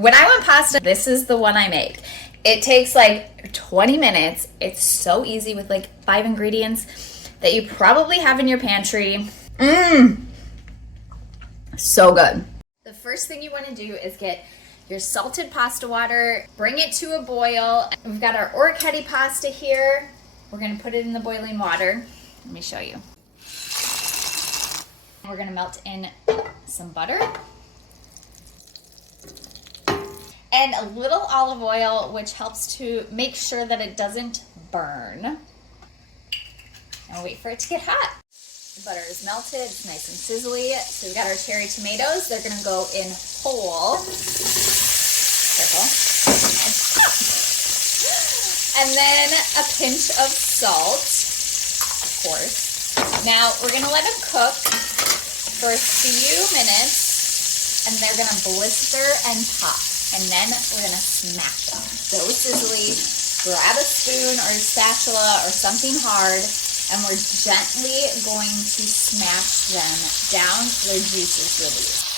When I want pasta, this is the one I make. It takes like 20 minutes. It's so easy with like 5 ingredients that you probably have in your pantry. So good. The first thing you want to do is get your salted pasta water, bring it to a boil. We've got our orecchiette pasta here. We're going to put it in the boiling water. Let me show you. We're going to melt in some butter and a little olive oil, which helps to make sure that it doesn't burn. And wait for it to get hot. The butter is melted, it's nice and sizzly. So we've got our cherry tomatoes. They're gonna go in whole. Careful. And then a pinch of salt, of course. Now we're gonna let them cook for a few minutes, and they're gonna blister and pop. And then we're gonna smash them. So sizzly, grab a spoon or a spatula or something hard, and we're gently going to smash them down till their juice is released.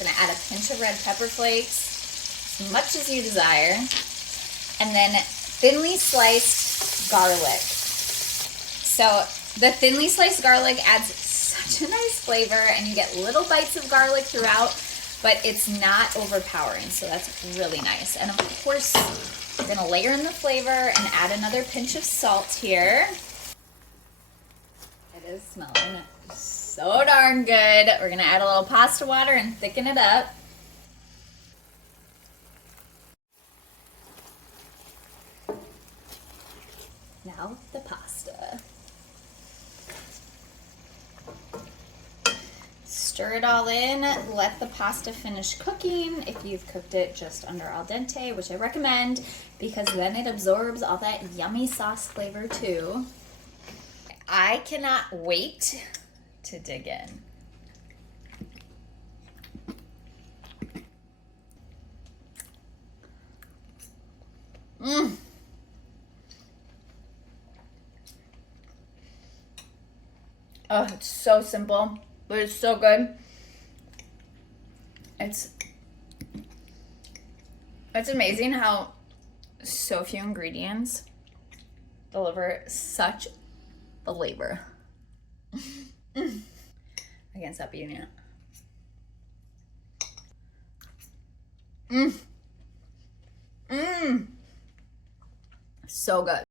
I'm gonna add a pinch of red pepper flakes, as much as you desire, and then thinly sliced garlic. So the thinly sliced garlic adds such a nice flavor, and you get little bites of garlic throughout, but it's not overpowering, so that's really nice. And of course, we're gonna layer in the flavor and add another pinch of salt here. It is smelling so darn good. We're gonna add a little pasta water and thicken it up. Now the pasta. Stir it all in, let the pasta finish cooking if you've cooked it just under al dente, which I recommend because then it absorbs all that yummy sauce flavor too. I cannot wait to dig in. Oh, it's so simple, but it's so good. It's amazing how so few ingredients deliver such flavor. I can't stop eating it. So good.